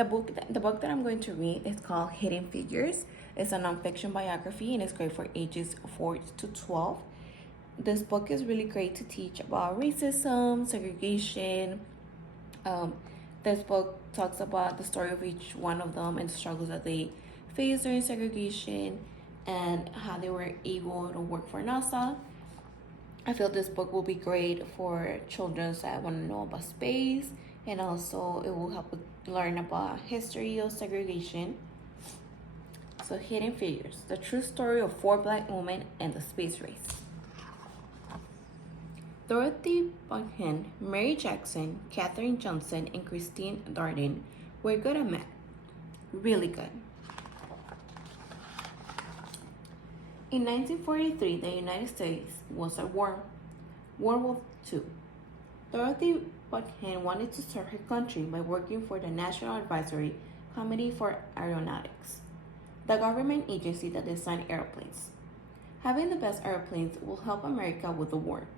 The book that I'm going to read is called Hidden Figures. It's a nonfiction biography and it's great for ages 4 to 12. This book is really great to teach about racism, segregation. Um, this book talks about the story of each one of them and the struggles that they faced during segregation and how they were able to work for NASA. I feel this book will be great for children that want to know about space, and also it will help learn about history of segregation. So, Hidden Figures, the true story of 4 black women and the space race. Dorothy Buchanan, Mary Jackson, Katherine Johnson, and Christine Darden were good at math. Really good. In 1943, the United States was at war, World War II. Dorothy Buchanan wanted to serve her country by working for the National Advisory Committee for Aeronautics, the government agency that designed airplanes. Having the best airplanes will help America with the war.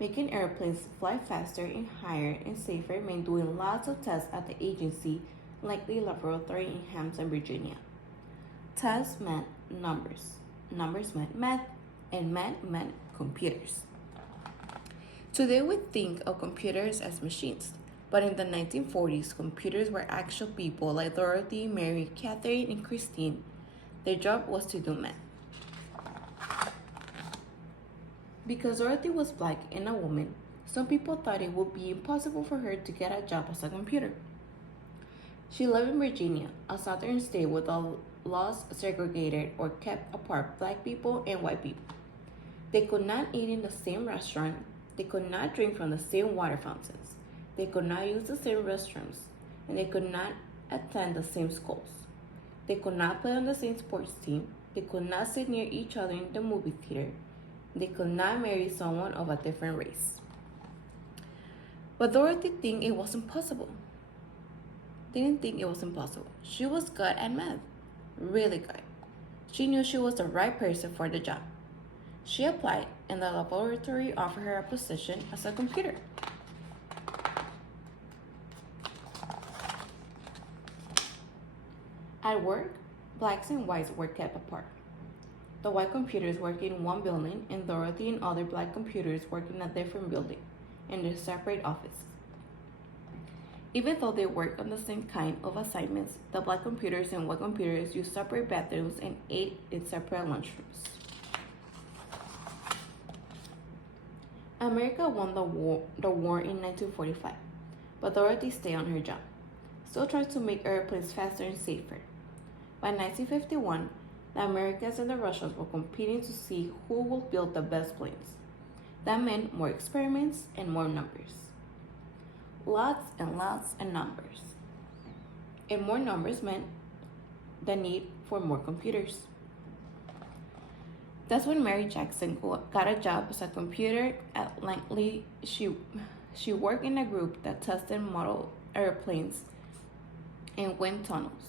Making airplanes fly faster and higher and safer meant doing lots of tests at the agency, like the laboratory in Hampton, Virginia. Tests meant numbers. Numbers meant math, and math meant computers. Today we think of computers as machines, but in the 1940s, computers were actual people like Dorothy, Mary, Catherine, and Christine. Their job was to do math. Because Dorothy was black and a woman, some people thought it would be impossible for her to get a job as a computer. She lived in Virginia, a southern state where the laws segregated or kept apart black people and white people. They could not eat in the same restaurant, they could not drink from the same water fountains, they could not use the same restrooms, and they could not attend the same schools. They could not play on the same sports team, they could not sit near each other in the movie theater, they could not marry someone of a different race. But Dorothy didn't think it was impossible. She was good at math. Really good. She knew she was the right person for the job. She applied, and the laboratory offered her a position as a computer. At work, blacks and whites were kept apart. The white computers worked in one building, and Dorothy and other black computers worked in a different building, in their separate offices. Even though they worked on the same kind of assignments, the black computers and white computers used separate bathrooms and ate in separate lunchrooms. America won the war in 1945, but Dorothy stayed on her job, still trying to make airplanes faster and safer. By 1951, the Americans and the Russians were competing to see who would build the best planes. That meant more experiments and more numbers. Lots and numbers. And more numbers meant the need for more computers. That's when Mary Jackson got a job as a computer at Langley. She worked in a group that tested model airplanes and wind tunnels.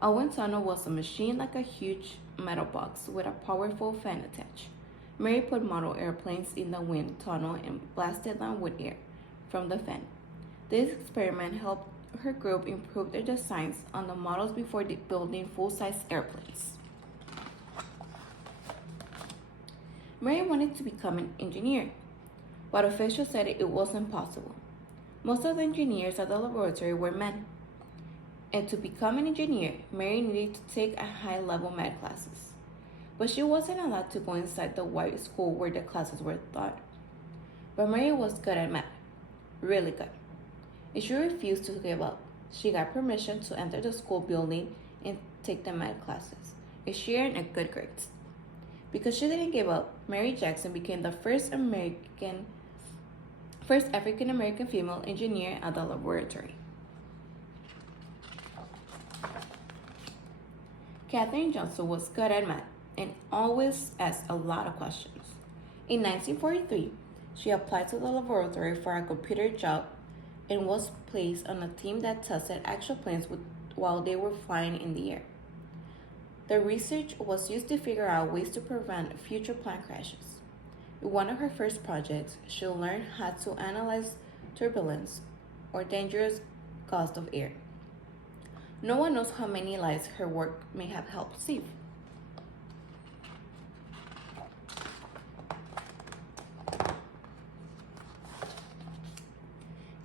A wind tunnel was a machine like a huge metal box with a powerful fan attached. Mary put model airplanes in the wind tunnel and blasted them with air from the fan. This experiment helped her group improve their designs on the models before building full-size airplanes. Mary wanted to become an engineer, but officials said it wasn't possible. Most of the engineers at the laboratory were men. And to become an engineer, Mary needed to take a high-level math classes. But she wasn't allowed to go inside the white school where the classes were taught. But Mary was good at math, really good. And she refused to give up. She got permission to enter the school building and take the math classes, and she earned a good grades. Because she didn't give up, Mary Jackson became the first African American female engineer at the laboratory. Katherine Johnson was good at math and always asked a lot of questions. In 1943, she applied to the laboratory for a computer job and was placed on a team that tested actual planes while they were flying in the air. The research was used to figure out ways to prevent future plane crashes. In one of her first projects, she learned how to analyze turbulence or dangerous gust of air. No one knows how many lives her work may have helped save.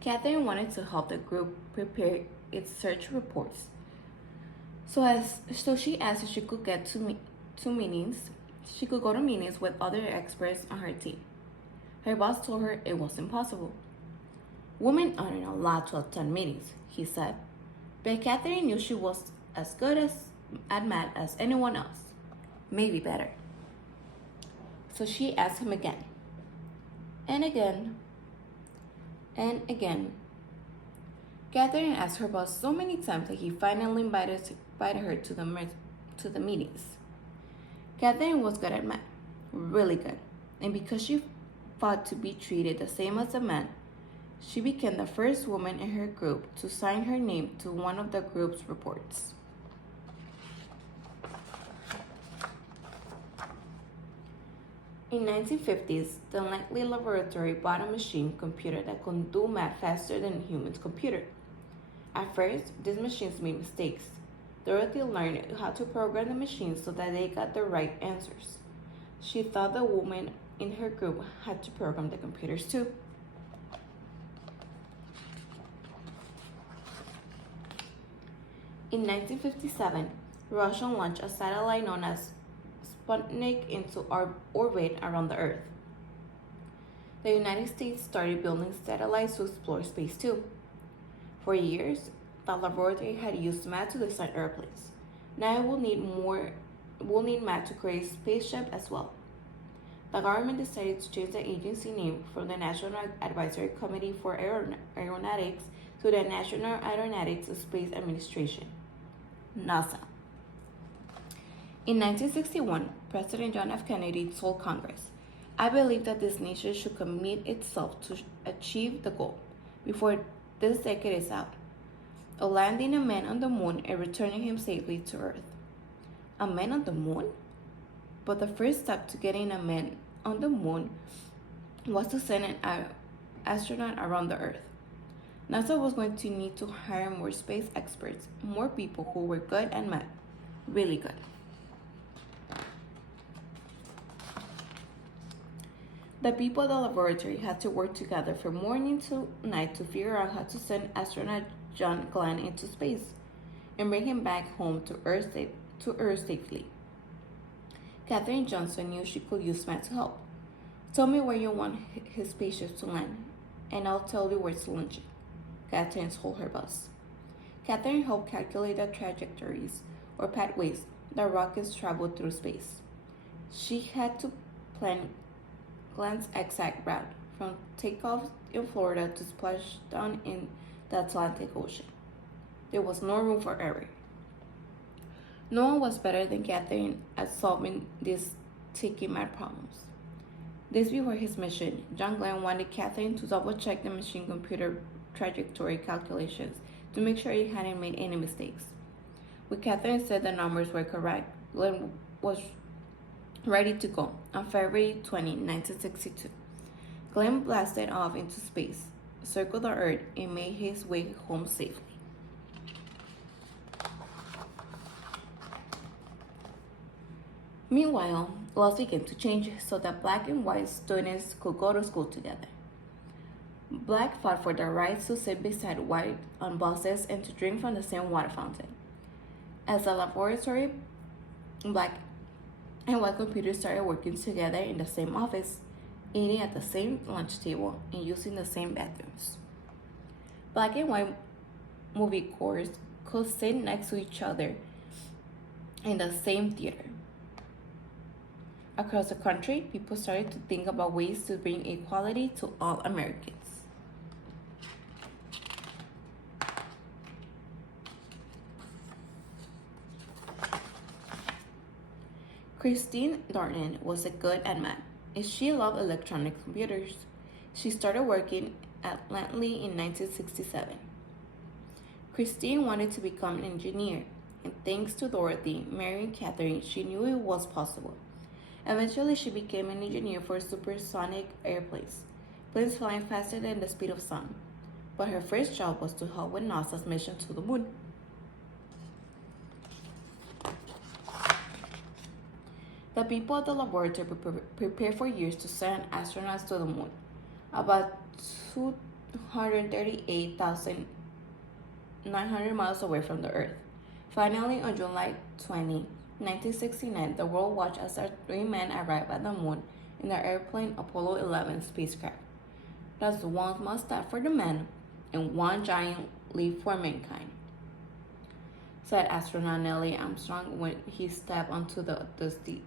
Catherine wanted to help the group prepare its search reports. So she asked if she could get to meetings. She could go to meetings with other experts on her team. Her boss told her it was impossible. Women aren't allowed to attend meetings, he said. But Catherine knew she was as good at math as anyone else, maybe better. So she asked him again, and again, and again. Catherine asked her boss so many times that he finally invited her to the meetings. Catherine was good at math, really good, and because she fought to be treated the same as a man, she became the first woman in her group to sign her name to one of the group's reports. In the 1950s, the Langley Laboratory bought a machine computer that could do math faster than a human's computer. At first, these machines made mistakes. Dorothy learned how to program the machines so that they got the right answers. She thought the women in her group had to program the computers too. In 1957, Russia launched a satellite known as Sputnik into orbit around the Earth. The United States started building satellites to explore space too. For years, the laboratory had used math to design airplanes. Now it will need math to create a spaceship as well. The government decided to change the agency name from the National Advisory Committee for Aeronautics to the National Aeronautics and Space Administration, NASA. In 1961, President John F. Kennedy told Congress, "I believe that this nation should commit itself to achieve the goal before this decade is out, of landing a man on the moon and returning him safely to Earth." A man on the moon? But the first step to getting a man on the moon was to send an astronaut around the Earth. NASA was going to need to hire more space experts, more people who were good at math, really good. The people at the laboratory had to work together from morning to night to figure out how to send astronaut John Glenn into space and bring him back home to Earth safely. Katherine Johnson knew she could use math to help. "Tell me where you want his spaceship to land, and I'll tell you where to launch it," Katherine told her boss. Katherine helped calculate the trajectories or pathways that rockets traveled through space. She had to plan Glenn's exact route from takeoff in Florida to splashdown in the Atlantic Ocean. There was no room for error. No one was better than Katherine at solving these tricky math problems. This before his mission, John Glenn wanted Katherine to double-check the machine computer trajectory calculations to make sure he hadn't made any mistakes. When Katherine said the numbers were correct, Glenn was ready to go. On February 20, 1962, Glenn blasted off into space, circled the Earth, and made his way home safely. Meanwhile, laws began to change so that black and white students could go to school together. Black fought for the rights to sit beside white on buses and to drink from the same water fountain. As a laboratory, black and white computers started working together in the same office, eating at the same lunch table, and using the same bathrooms. Black and white movie goers could sit next to each other in the same theater. Across the country, people started to think about ways to bring equality to all Americans. Christine Darden was good at math, and she loved electronic computers. She started working at Langley in 1967. Christine wanted to become an engineer, and thanks to Dorothy, Mary, and Katherine, she knew it was possible. Eventually, she became an engineer for supersonic airplanes, planes flying faster than the speed of sound. But her first job was to help with NASA's mission to the moon. The people at the laboratory prepared for years to send astronauts to the moon, about 238,900 miles away from the Earth. Finally, on July 20, 1969, the world watched as our three men arrived at the moon in the airplane Apollo 11 spacecraft. That's one small step for the men and one giant leap for mankind, said astronaut Neil Armstrong when he stepped onto the dusty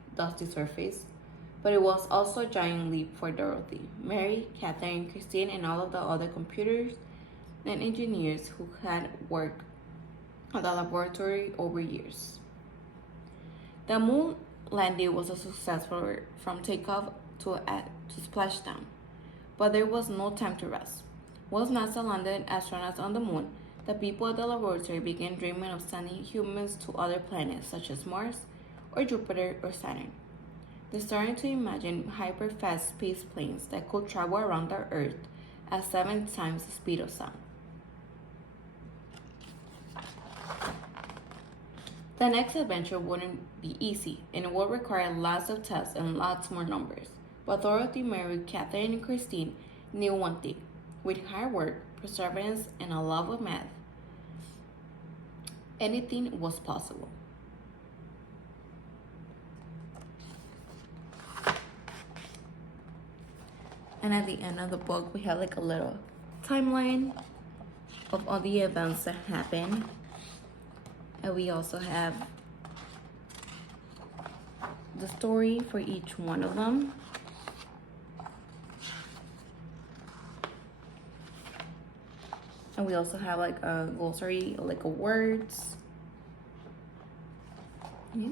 surface. But it was also a giant leap for Dorothy, Mary, Catherine, Christine, and all of the other computers and engineers who had worked at the laboratory over years. The moon landing was a success from takeoff to splashdown, but there was no time to rest. Once NASA landed astronauts on the moon, the people at the laboratory began dreaming of sending humans to other planets such as Mars or Jupiter or Saturn. They started to imagine hyper-fast space planes that could travel around the Earth at 7 times the speed of sound. The next adventure wouldn't be easy, and it would require lots of tests and lots more numbers. But Dorothy, Mary, Catherine, and Christine knew one thing. With hard work, perseverance, and a love of math, anything was possible. And at the end of the book, we have like a little timeline of all the events that happened. And we also have the story for each one of them. And we also have like a glossary, like a words. Yeah.